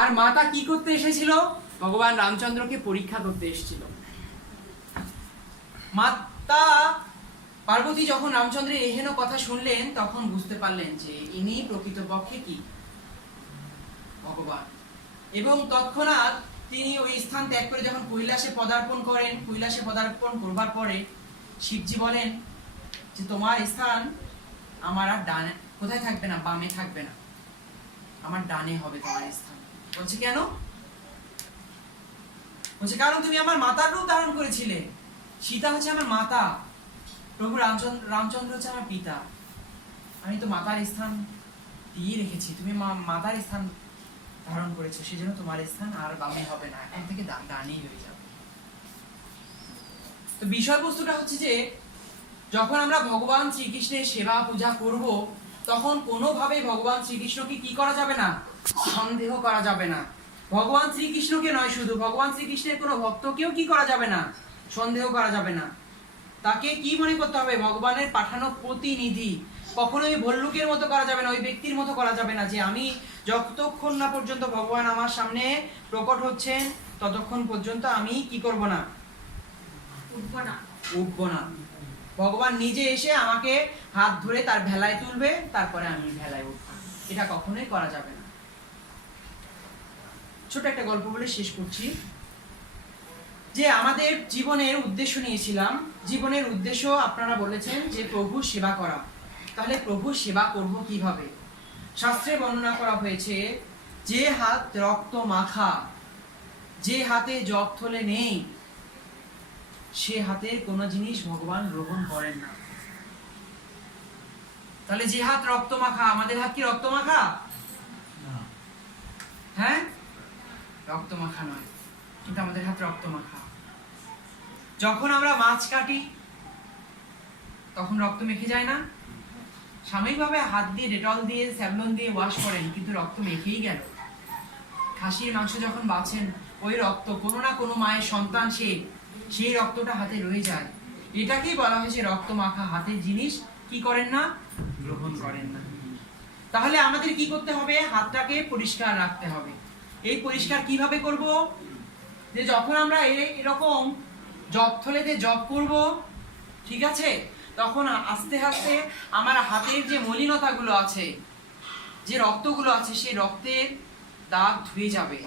আর মাতা কি করতে এসেছিল? ভগবান রামচন্দ্রকে পরীক্ষা করতে এসেছিল। মাতা পার্বতী যখন রামচন্দ্রের এহেন কথা শুনলেন তখন বুঝতে পারলেন যে ইনি প্রকৃতপক্ষে কি ভগবান। এবং তৎক্ষণাৎ তিনি ওই স্থান ত্যাগ করে যখন কৈলাসে পদার্পণ করেন, কৈলাসে পদার্পণ করবার পরে শিবজি বলেন যে তোমার স্থান আমার আর ডানে কোথায় থাকবে না, বামে থাকবে না, আমার ডানে হবে তোমার স্থান। বলছে কেন? বলছে কারণ তুমি আমার মাতার রূপ ধারণ করেছিলে। সীতা হচ্ছে আমার মাতা, প্রভু রামচন্দ্র হচ্ছে আমার পিতা। আমি তো মাতার স্থান দিয়ে রেখেছি, তুমি মাতার স্থান ধারণ করেছো, সেজন্য তোমার স্থান আর বামে হবে না, এখন থেকে ডানেই হয়ে যাবে। তো বিষয়বস্তুটা হচ্ছে যে যখন আমরা ভগবান শ্রীকৃষ্ণের সেবা পূজা করব তখন কোনোভাবে ভগবান শ্রীকৃষ্ণকে কি করা যাবে না, সন্দেহ করা যাবে না। ভগবান শ্রীকৃষ্ণকে নয়, শুধু ভগবান শ্রীকৃষ্ণের কোনো ভক্তকেও কি করা যাবে না, সন্দেহ করা যাবে না। তাকে কি মনে করতে হবে? ভগবানের পাঠানো প্রতিনিধি। কখনোই ভল্লুকের মতো করা যাবে না, ওই ব্যক্তির মতো করা যাবে না যে আমি যতক্ষণ না পর্যন্ত ভগবান আমার সামনে প্রকট হচ্ছেন ততক্ষণ পর্যন্ত আমি কি করব না, উঠবো না। ভগবান নিজে এসে আমাকে হাত ধরে তার ভেলায় তুলবে, তারপরে আমি ভেলায় উঠবো, এটা কখনোই করা যাবে না। ছোট একটা গল্প বলে শেষ করছি যে আমাদের জীবনের উদ্দেশ্য নিয়েছিলাম। জীবনের উদ্দেশ্য আপনারা বলেছেন যে প্রভু সেবা করা। তাহলে প্রভু সেবা করব কিভাবে? শাস্ত্রে বর্ণনা করা হয়েছে যে হাত রক্ত মাখা, যে হাতে জপ থলে নেই, সে হাতের কোনো জিনিস ভগবান গ্রহণ করেন না। তাহলে যে হাত রক্ত মাখা, আমাদের হাত কি রক্ত মাখা? হ্যাঁ, রক্ত মাখা নয়, কিন্তু আমাদের হাত রক্ত মাখা। যখন আমরা মাছ কাটি তখন রক্ত মেখে যায় না? সাময়িকভাবে হাত দিয়ে ডেটল দিয়ে স্যাভলন দিয়ে ওয়াশ করেন, কিন্তু রক্ত মেখেই গেল। খাসির মাংস যখন বাছেন, ওই রক্ত কোনো না কোনো মায়ের সন্তান সেই রক্তটা হাতে রয়ে যায়। এটাকেই বলা হয়েছে রক্ত মাখা হাতের জিনিস কি করেন না, গ্রহণ করেন না। তাহলে আমাদের কি করতে হবে? হাতটাকে পরিষ্কার রাখতে হবে। এই পরিষ্কার কিভাবে করব? যে যখন আমরা এরকম জপ থলেতে জপ করব, ঠিক আছে, তখন আস্তে আস্তে আমার হাতের যে মলিনতাগুলো আছে, যে রক্তগুলো আছে, সেই রক্তের দাগ ধুয়ে যাবে।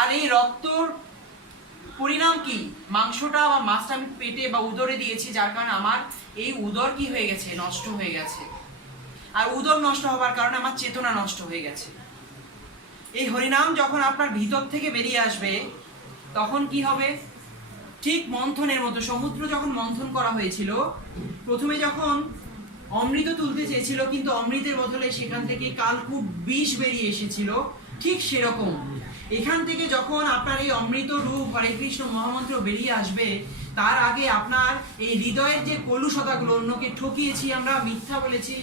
আর এই রক্তর পরিণাম কি? মাংসটা বা মাছটা আমি পেটে বা উদরে দিয়েছি, যার কারণে আমার এই উদর কি হয়ে গেছে, নষ্ট হয়ে গেছে। আর উদর নষ্ট হওয়ার কারণে আমার চেতনা নষ্ট হয়ে গেছে। এই হরিনাম যখন আপনার ভিতর থেকে বেরিয়ে আসবে তখন কি হবে? ঠিক মন্থনের মতো, সমুদ্র যখন মন্থন করা হয়েছিল, প্রথমে যখন অমৃত তুলতে চেয়েছিল কিন্তু অমৃতের বদলে সেখান থেকে কালকূট বিষ বেরিয়ে এসেছিল, ঠিক সেরকম এখান থেকে যখন আপনার এই অমৃত রূপ হরে কৃষ্ণ মহামন্ত্র বেরিয়ে আসবে, তার আগে আপনার এই হৃদয়ের যে কলুষতাগুলো, অন্যকে ঠকিয়েছি আমরা, মিথ্যা বলেছি,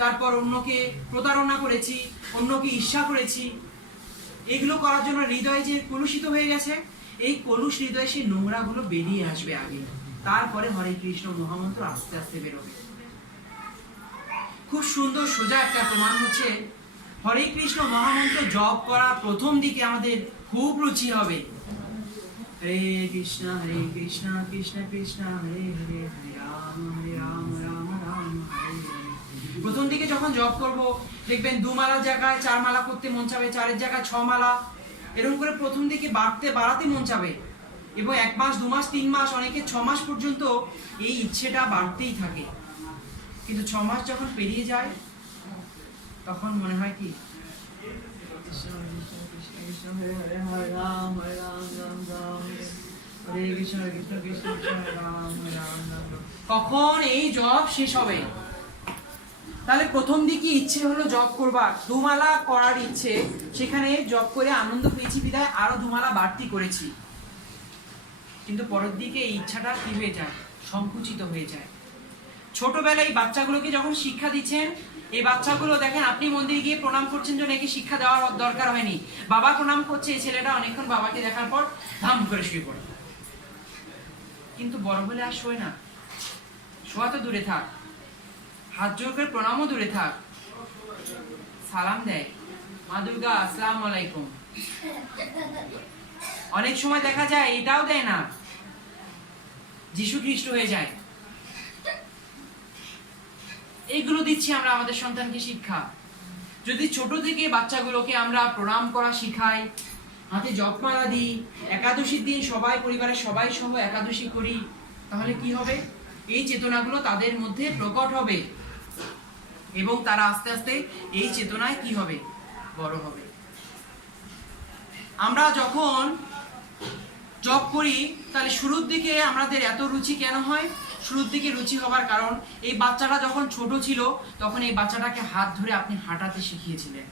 তারপর অন্যকে প্রতারণা করেছি, অন্যকে ঈর্ষা করেছি, এগুলো করার জন্য হৃদয় যে কলুষিত হয়ে গেছে, এই কলুষ হৃদয়ে সেই নোংরাগুলো বেরিয়ে আসবে আগে, তারপরে হরে কৃষ্ণ মহামন্ত্র আস্তে আস্তে বেরোবে। খুব সুন্দর সোজা একটা প্রমাণ হচ্ছে হরে কৃষ্ণ মহামন্ত্র জপ করা প্রথম দিকে আমাদের খুব রুচি হবে। হরে কৃষ্ণ কৃষ্ণ কৃষ্ণ হরে হরে, হরে রাম রাম রাম হরে হরে। প্রথম দিকে যখন জপ করব দেখবেন 2 মালার জায়গায় 4 মালা করতে মন চাবে, 4-এর জায়গায় 6 মালা, এরকম করে প্রথম দিকে বাড়াতে মন চাবে। এবং 1 মাস 2 মাস 3 মাস, অনেকে 6 মাস পর্যন্ত এই ইচ্ছেটা বাড়তেই থাকে। কিন্তু 6 মাস যখন পেরিয়ে যায় তখন মনে হয় কি, কখন এই জপ শেষ হবে? তাহলে প্রথম দিকে ইচ্ছে হলো জপ করবার, 2 মালা করার ইচ্ছে, সেখানে জপ করে আনন্দ পেয়েছি বিধায় আরো 2 মালা বাড়তি করেছি, কিন্তু পরের দিকে এই ইচ্ছাটা কি হয়ে যায়, সংকুচিত হয়ে যায়। ছোটবেলায় এই বাচ্চাগুলোকে যখন শিক্ষা দিচ্ছেন, এই বাচ্চাগুলো দেখেন আপনি মন্দিরে গিয়ে প্রণাম করছেন জন্য একে শিক্ষা দেওয়ার দরকার হয়নি, বাবা প্রণাম করছে, এই ছেলেটা অনেকক্ষণ বাবাকে দেখার পর ধাম করে শুয়ে পড়ে। কিন্তু বড় হলে আর শোয় না, শোয়া তো দূরে থাক, হাত জোর করে প্রণামও দূরে থাক, সালাম দেয় মা দুর্গা আসসালামু আলাইকুম। অনেক সময় দেখা যায় এটাও দেয় না, যিশু খ্রিস্ট হয়ে যায়। এইগুলো দিচ্ছি আমরা আমাদের সন্তানকে শিক্ষা। যদি ছোট থেকে বাচ্চাগুলোকে আমরা প্রণাম করা শিখাই, হাতে জপমালা দিই, একাদশীর দিন সবাই পরিবারের সবাই সহ একাদশী করি, তাহলে কি হবে? এই চেতনাগুলো তাদের মধ্যে প্রকট হবে এবং তারা আস্তে আস্তে এই চেতনায় কি হবে? বড় হবে। আমরা যখন জব করি তাহলে শুরুর দিকে আমাদের এত রুচি কেন হয়? শুরুর দিকে রুচি হবার কারণ এই বাচ্চাটা যখন ছোট ছিল তখন এই বাচ্চাটাকে হাত ধরে আপনি হাঁটাতে শিখিয়েছিলেন।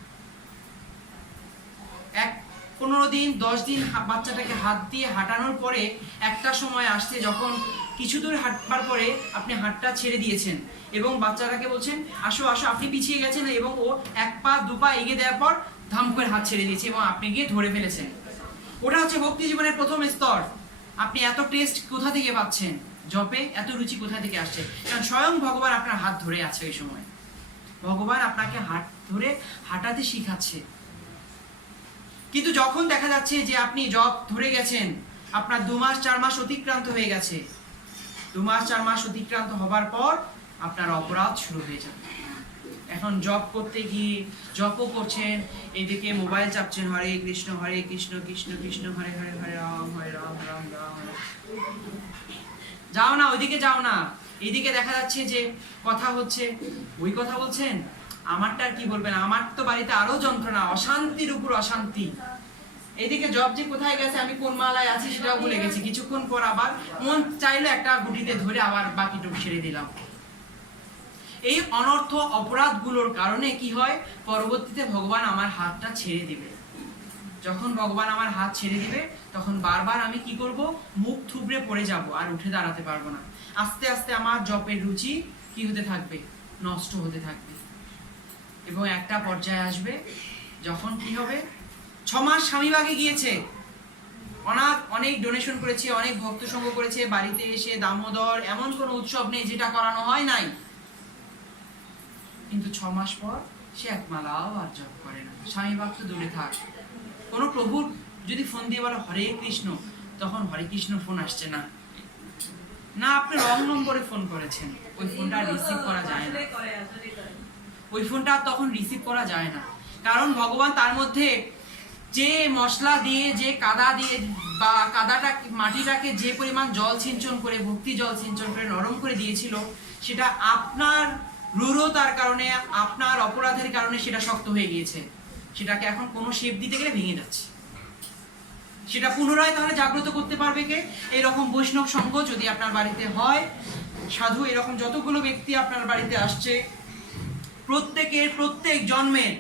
15 দিন 10 দিন বাচ্চাটাকে হাত দিয়ে হাঁটানোর পরে একটা সময় আসছে যখন কিছু দূর হাঁটবার পরে আপনি হাতটা ছেড়ে দিয়েছেন এবং বাচ্চাটাকে বলছেন আসো আসো, আপনি পিছিয়ে গেছেন এবং ও 1 পা 2 পা এগিয়ে দেওয়ার পর ধাম করে হাত ছেড়ে দিয়েছে এবং আপনি গিয়ে ধরে ফেলেছেন। ওটা হচ্ছে ভক্তি জীবনের প্রথম স্তর। আপনি এত টেস্ট কোথা থেকে পাচ্ছেন? জপে এত রুচি কোথা থেকে আসছে? কারণ স্বয়ং ভগবান আপনার হাত ধরে আছে ওই সময়। ভগবান আপনাকে হাত ধরে হাঁটাতে শিখাচ্ছে। কিন্তু যখন দেখা যাচ্ছে যে আপনি জপ ধরে গেছেন, আপনার 2 মাস 4 মাস অতিক্রান্ত হয়ে গেছে, 2 মাস 4 মাস অতিক্রান্ত হবার পর আপনার অপরাধ শুরু হয়ে যাবে। এখন জপ করতে গিয়ে জপও করছেন, এদিকে মোবাইল চাপছেন, হরে কৃষ্ণ কৃষ্ণ কৃষ্ণ হরে হরে হরে রাম রাম রাম হরে। যাও না, ওইদিকে যাও না। এইদিকে দেখা যাচ্ছে যে কথা হচ্ছে, ওই কথা বলছেন। আমারটা আর কি বলবেন? আমার তো বাড়িতে আরো যন্ত্রণা, অশান্তির উপর অশান্তি। এদিকে জব যে কোথায় গেছে, আমি কোন মালায় আছি সেটাও ভুলে গেছি। কিছুক্ষণ পর আবার মন চাইলো একটা গুটিতে ধরে আবার বাকিটুকু ছেড়ে দিলাম। এই অনর্থ অপরাধগুলোর কারণে কি হয়? পরবর্তীতে ভগবান আমার হাতটা ছেড়ে দিবে। যখন ভগবান আমার হাত ছেড়ে দিবে তখন বারবার আমি কি করব? মুখ থুবড়ে পড়ে যাব, আর উঠে দাঁড়াতে পারবো না। আস্তে আস্তে আমার জপের রুচি কি হতে থাকবে? নষ্ট হতে থাকবে। এবং একটা পর্যায়ে আসবে যখন কি হবে? 6 মাস স্বামীবাগে গিয়েছে, অনেক ডোনেশন করেছে, অনেক ভক্ত সঙ্গ করেছে, বাড়িতে এসে দামোদর এমন কোনো উৎসব নেই যেটা করানো হয় নাই। কিন্তু 6 মাস পর সে এক মালাও আর জপ করে না। স্বামীবাগ তো দূরে থাক, কোনো প্রভুর যদি ফোন দিয়ে বলো হরে কৃষ্ণ, তখন হরে কৃষ্ণ ফোন আসছে না। না, আপনি রং নম্বরে ফোন করেছেন, ওই ফোনটা রিসিভ করা যায় না। ওই ফোনটা তখন রিসিভ করা যায় না, কারণ ভগবান তার মধ্যে যে মশলা দিয়ে, যে কাদা দিয়ে বা মাটিটাকে যে পরিমাণ জল সিঞ্চন করে, ভক্তি জল সিঞ্চন করে নরম করে দিয়েছিল, সেটা আপনার রূঢ়তার কারণে, আপনার অপরাধের কারণে সেটা শক্ত হয়ে গিয়েছে। সেটাকে এখন কোনো শেপ দিতে গেলে ভেঙে যাচ্ছে। সেটা পুনরায় তাহলে জাগ্রত করতে পারবে কে? এরকম বৈষ্ণব সঙ্গ যদি আপনার বাড়িতে হয়, সাধু এরকম যতগুলো ব্যক্তি আপনার বাড়িতে আসছে, প্রত্যেক জন্মের,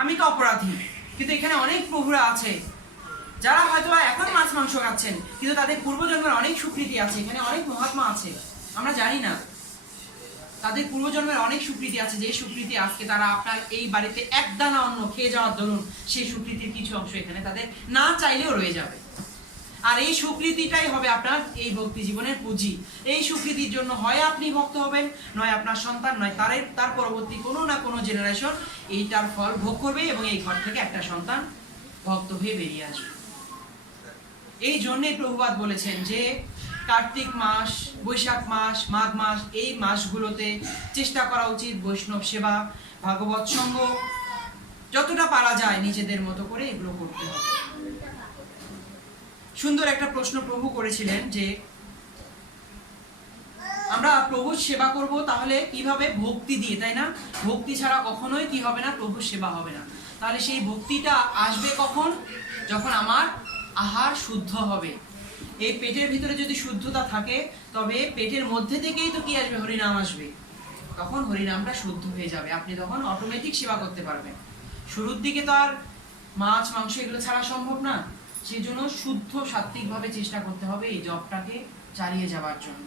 আমি তো অপরাধী, কিন্তু এখানে অনেক প্রভুরা আছে যারা হয়তো এখন মাছ মাংস খাচ্ছেন, কিন্তু তাদের পূর্বজন্মের অনেক স্বীকৃতি আছে। এখানে অনেক মহাত্মা আছে, আমরা জানি না। তাদের পূর্বজন্মের অনেক স্বীকৃতি আছে, যে স্বীকৃতি আজকে তারা আপনার এই বাড়িতে এক দানা অন্ন খেয়ে যাওয়ার দরুন সেই স্বীকৃতির কিছু অংশ এখানে তাদের না চাইলেও রয়ে যাবে। আর এই স্বীকৃতিটাই হবে আপনার এই ভক্তি জীবনের পুঁজি। এই স্বীকৃতির জন্য হয় আপনি ভক্ত হবেন, নয় আপনার সন্তান, নয় তার পরবর্তী কোনো না কোনো জেনারেশন এইটার ফল ভোগ করবে এবং এই ঘর থেকে একটা সন্তান ভক্ত হয়ে বেরিয়ে আসবে। এই জন্যই প্রভুপাদ বলেছেন যে কার্তিক মাস, বৈশাখ মাস, মাঘ মাস, এই মাসগুলোতে চেষ্টা করা উচিত বৈষ্ণব সেবা, ভাগবত সঙ্গ, যতটা পারা যায় নিজেদের মতো করে এগুলো করতে হবে। সুন্দর একটা প্রশ্ন প্রভু করেছিলেন যে আমরা প্রভুর সেবা করব তাহলে কিভাবে? ভক্তি দিয়ে, তাই না? ভক্তি ছাড়া কখনোই কি হবে না? প্রভুর সেবা হবে না। তাহলে সেই ভক্তিটা আসবে কখন? যখন আমার আহার শুদ্ধ হবে। এই পেটের ভিতরে যদি শুদ্ধতা থাকে, তবে পেটের মধ্যে থেকেই তো কি আসবে? হরিনাম আসবে। তখন হরিনামটা শুদ্ধ হয়ে যাবে, আপনি তখন অটোমেটিক সেবা করতে পারবেন। শুরুর দিকে তো আর মাছ মাংস এগুলো ছাড়া সম্ভব না। সেই জন্য শুদ্ধ সাত্ত্বিকভাবে চেষ্টা করতে হবে এই জবটাকে চালিয়ে যাওয়ার জন্য।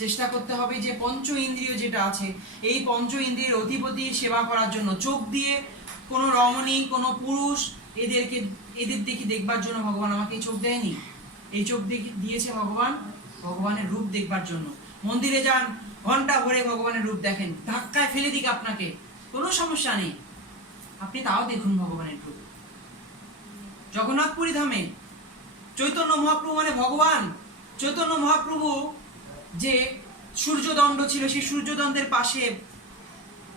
চেষ্টা করতে হবে যে পঞ্চ ইন্দ্রিয় যেটা আছে, এই পঞ্চ ইন্দ্রিয়ের অধিপতি সেবা করার জন্য চোখ দিয়ে কোনো রমণী, কোনো পুরুষ এদের দেখে দেখবার জন্য ভগবান আমাকে এই চোখ দেয়নি। এই চোখ দিয়েছে ভগবান ভগবানের রূপ দেখবার জন্য। মন্দিরে যান, ঘন্টা ভরে ভগবানের রূপ দেখেন, ধাক্কায় ফেলে দিক আপনাকে, কোনো সমস্যা নেই। আপনি তাও দেখুন ভগবানের প্রভু জগন্নাথ পুরী ধামে চৈতন্য মহাপ্রভু মানে ভগবান। চৈতন্য মহাপ্রভু যে সূর্যদণ্ড ছিল, সেই সূর্যদণ্ডের পাশে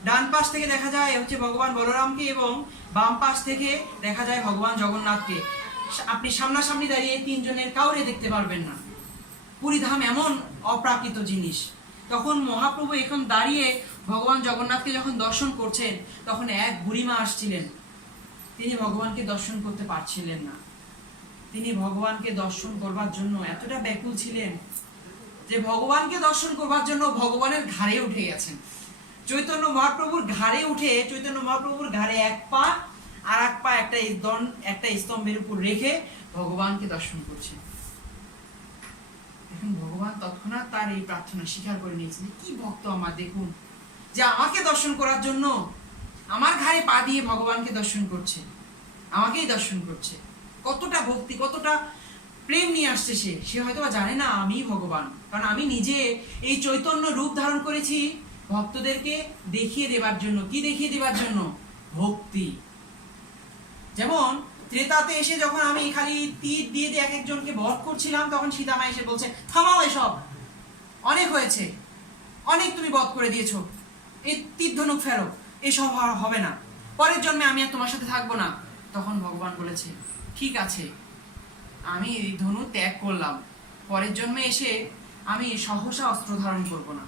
ডান পাশ থেকে দেখা যায় হচ্ছে ভগবান বলরামকে এবং বাম পাশ থেকে দেখা যায় ভগবান জগন্নাথকে। আপনি সামনাসামনি দাঁড়িয়ে তিনজনের কাউরে দেখতে পারবেন না। পুরী ধাম এমন অপ্রাকৃত জিনিস। তখন মহাপ্রভু এখন দাঁড়িয়ে ভগবান জগন্নাথকে যখন দর্শন করছেন, তখন এক বুড়িমা আসছিলেন। তিনি ভগবানকে দর্শন করতে পারছিলেন না। তিনি ভগবানকে দর্শন করবার জন্য এতটা ব্যাকুল ছিলেন যে ভগবানকে দর্শন করবার জন্য ভগবানের ঘাড়ে উঠে গেছেন। চৈতন্য মহাপ্রভুর ঘাড়ে উঠে চৈতন্য মহাপ্রভুর ঘাড়ে এক পা আর এক পা একটা স্তম্ভের উপর রেখে ভগবানকে দর্শন করছেন। এখন ভগবান তৎক্ষণাৎ তার এই প্রার্থনা স্বীকার করে নিয়েছেন। কি ভক্ত আমার, দেখুন যে আমাকে দর্শন করার জন্য আমার ঘাড়ে পা দিয়ে ভগবানকে দর্শন করছে, আমাকেই দর্শন করছে। কতটা ভক্তি, কতটা প্রেম নিয়ে আসছে সে হয়তো জানে না আমি ভগবান। কারণ আমি নিজে এই চৈতন্য রূপ ধারণ করেছি ভক্তদেরকে দেখিয়ে দেবার জন্য। কি দেখিয়ে দেবার জন্য? ভক্তি। যেমন ত্রেতাতে এসে যখন আমি খালি তীর দিয়ে দিয়ে এক একজনকে বধ করছিলাম, তখন সীতামা এসে বলছে থামাও, এসব অনেক হয়েছে, অনেক তুমি বধ করে দিয়েছো, এই তীর ধনুক ফেরো, এসব হবে না, পরের জন্মে আমি আর তোমার সাথে থাকবো না। তখন ভগবান বলেছে ঠিক আছে, আমি এই ধনু ত্যাগ করলাম, পরের জন্মে এসে আমি সহসা অস্ত্র ধারণ করবো না।